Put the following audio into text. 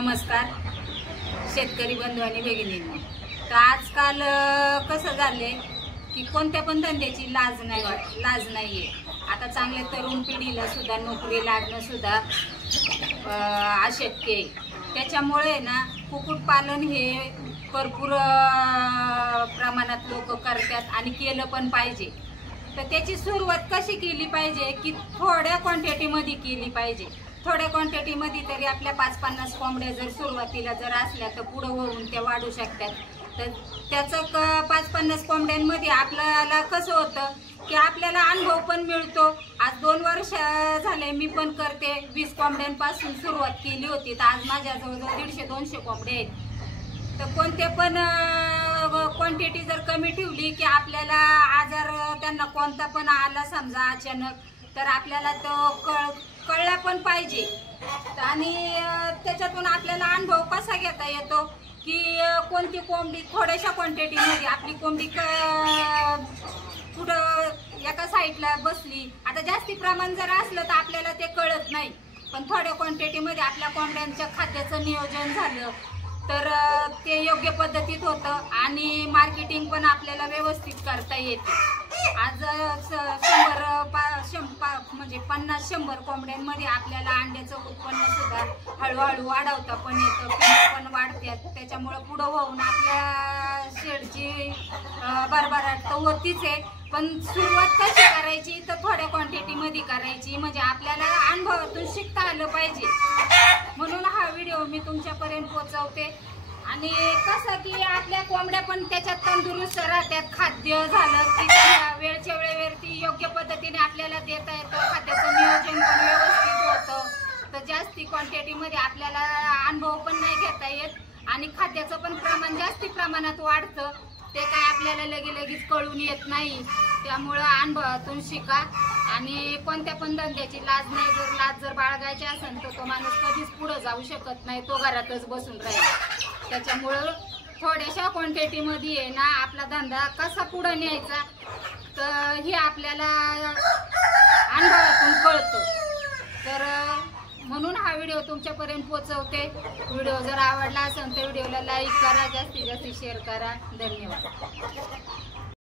नमस्कार शेतकरी बंधू आणि भगिनींनो। तर आजकाल कसं झालंय की कोणत्या पण धंद्याची लाज नाहीये। आता चांगल्या तरुण पिढीला सुद्धा नोकरी लागणं सुद्धा अशक्य आहे। त्याच्यामुळे ना कुक्कुटपालन हे भरपूर प्रमाणात लोक करतात आणि केलं पण पाहिजे। तर त्याची सुरुवात कशी केली पाहिजे की थोड्या क्वांटिटीमध्ये केली पाहिजे। थोड्या क्वांटिटीमध्ये तरी आपल्या 5-50 कोंबड्या जर सुरुवातीला जर असल्या तर पुढे होऊन त्या वाढू शकतात। तर त्याचं 5-50 कोंबड्यांमध्ये आपल्याला कसं होतं की आपल्याला अनुभव पण मिळतो। आज 2 वर्ष झाले मी पण करते। 20 कोंबड्यांपासून सुरुवात केली होती तर आज माझ्या जवळजवळ 150-200 कोंबड्या आहेत। तर कोणते पण क्वांटिटी जर कमी ठेवली की आपल्याला आजार त्यांना कोणता पण आला समजा अचानक तर आपल्याला तो कळला पण पाहिजे। आणि त्याच्यातून आपल्याला अनुभव कसा घेता येतो की कोणती कोंबडी थोड्याशा क्वांटिटीमध्ये आपली कोंबडी पुढं एका साईडला बसली। आता जास्ती प्रमाण जर असलं तर आपल्याला ते कळत नाही, पण थोड्या क्वांटिटीमध्ये आपल्या कोंबड्यांच्या खाद्याचं नियोजन झालं तर ते योग्य पद्धतीत होतं आणि मार्केटिंग पण आपल्याला व्यवस्थित करता येते। आज 50-100 कोंबड्यांमध्ये आपल्याला अंड्याचं उत्पन्न सुद्धा हळूहळू वाढवता पण येतं, पिंड पण वाढतात। त्याच्यामुळे पुढं होऊन आपल्या शेडची भरभराट तर होतीच आहे, पण सुरुवात कशी करायची तर थोड्या क्वांटिटीमध्ये करायची, म्हणजे आपल्याला अनुभवातून शिकता आलं पाहिजे। म्हणून हा व्हिडिओ मी तुमच्यापर्यंत पोहोचवते। आणि कसं की आपल्या कोंबड्या पण त्याच्यात तंदुरुस्त राहतात। खाद्य झालं की वेळच्या वेळेवरती योग्य पद्धतीने आपल्याला देता येतं, खाद्याचं नियोजन पण व्यवस्थित होतं। तर जास्ती क्वांटिटीमध्ये आपल्याला अनुभव पण नाही घेता येत आणि खाद्याचं पण प्रमाण जास्ती प्रमाणात वाढतं, ते काय आपल्याला लगेच कळून येत नाही। त्यामुळं अनुभवातून शिका आणि कोणत्या पण धंद्याची लाज नाही। लाज जर बाळगायची असेल तर तो माणूस कधीच पुढे जाऊ शकत नाही, तो घरातच बसून राहील। त्याच्यामुळं थोड्याशा क्वांटिटीमध्ये आहे ना आपला धंदा कसा पुढे न्यायचा तर हे आपल्याला अनुभवातून कळतं। तर म्हणून हा व्हिडिओ तुमच्यापर्यंत पोहोचवते। व्हिडिओ जर आवडला असेल तर व्हिडिओला लाईक करा, जास्तीत जास्त शेअर करा। धन्यवाद।